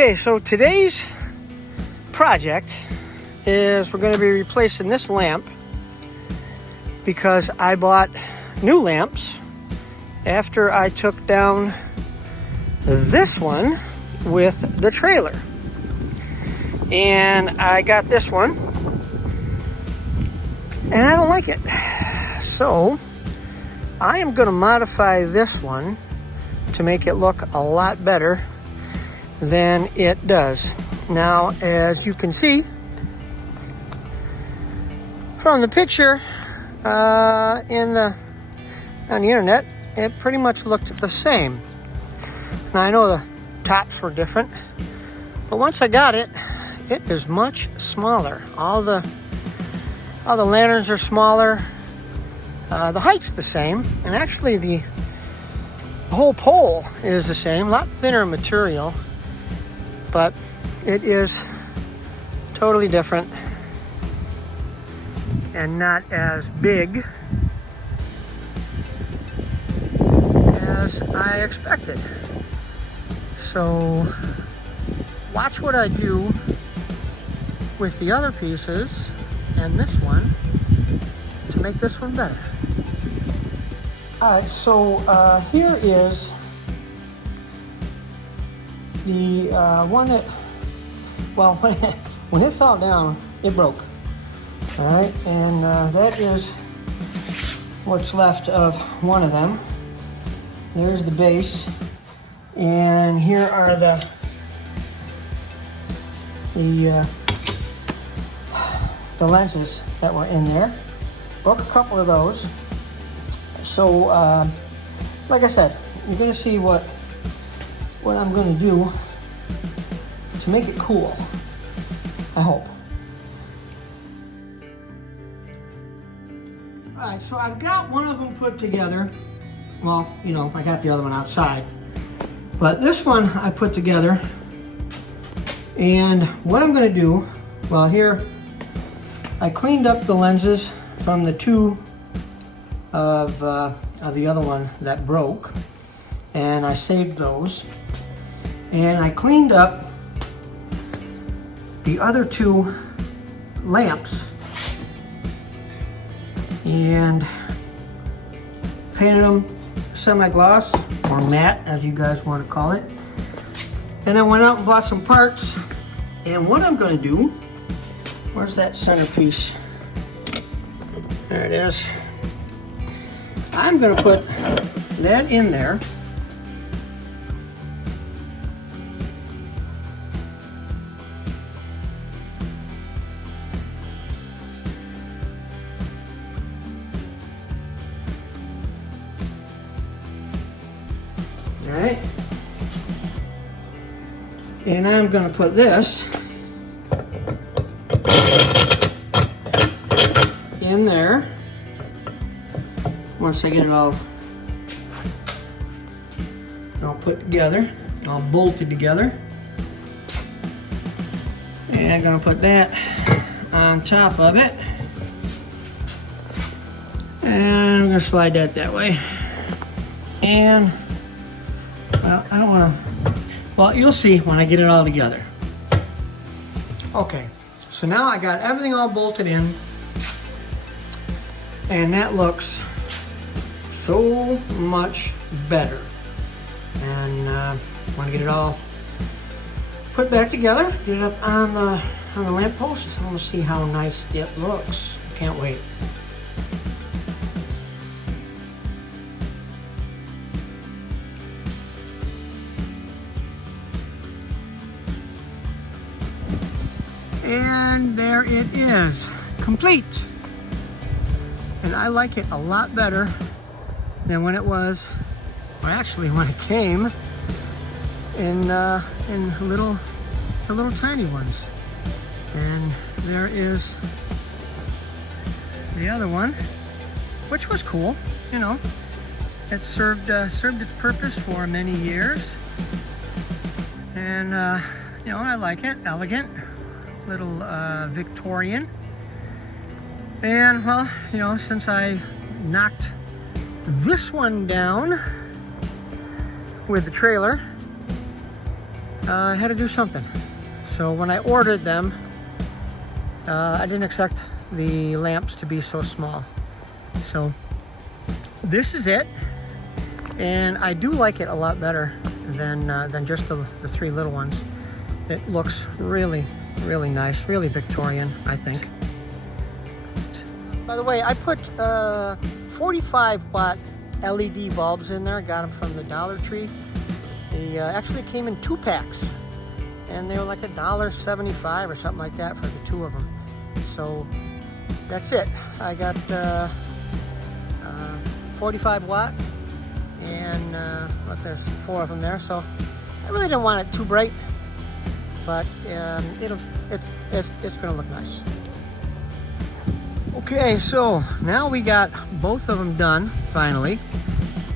Okay, so today's project is we're going to be replacing this lamp because I bought new lamps after I took down this one with the trailer. And I got this one and I don't like it. So I am going to modify this one to make it look a lot better than it does. Now, as you can see from the picture on the internet, it pretty much looked the same. Now I know the tops were different, but once I got it, it is much smaller. All the lanterns are smaller. The height's the same, and actually the whole pole is the same. A lot thinner material, but it is totally different and not as big as I expected. So watch what I do with the other pieces and this one to make this one better. Alright, so here is the one that, well, when it fell down, it broke. Alright, and that is what's left of one of them. There's the base, and here are the lenses that were in there. Broke a couple of those. So, like I said, you're gonna see what I'm gonna do to make it cool, I hope. Alright, so I've got one of them put together. Well, you know, I got the other one outside. But this one I put together. And what I'm gonna do, well, here, I cleaned up the lenses from the two of the other one that broke. And I saved those. And I cleaned up the other two lamps and painted them semi-gloss or matte, as you guys want to call it. And I went out and bought some parts. And what I'm going to do, where's that centerpiece? There it is. I'm going to put that in there. Alright, and I'm going to put this in there once I get it all put together, all bolted together. And I'm going to put that on top of it, and I'm going to slide that way. And well, I don't want to, well, you'll see when I get it all together. Okay, so now I got everything all bolted in, and that looks so much better. And I want to get it all put back together, get it up on the lamp post. I want to see how nice it looks. Can't wait. And there it is, complete. And I like it a lot better than when it was, or actually when it came in little tiny ones. And there is the other one, which was cool. You know, it served its purpose for many years. And you know, I like it, elegant. Little Victorian. And well, you know, since I knocked this one down with the trailer, I had to do something. So when I ordered them, I didn't expect the lamps to be so small. So this is it, and I do like it a lot better than just the three little ones. It looks really, really nice, really Victorian, I think. By the way, I put 45 watt LED bulbs in there. Got them from the Dollar Tree. They actually came in 2 packs, and they were like $1.75 or something like that for the 2 of them. So that's it. I got 45 watt, and there's 4 of them there. So I really didn't want it too bright, but it's gonna look nice. Okay, so now we got both of them done finally,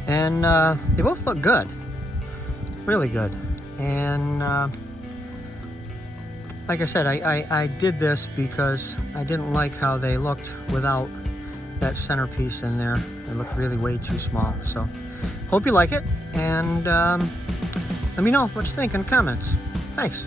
and they both look good, really good. And like I said, I did this because I didn't like how they looked without that centerpiece in there. It looked really way too small. So hope you like it, and let me know what you think in the comments. Thanks.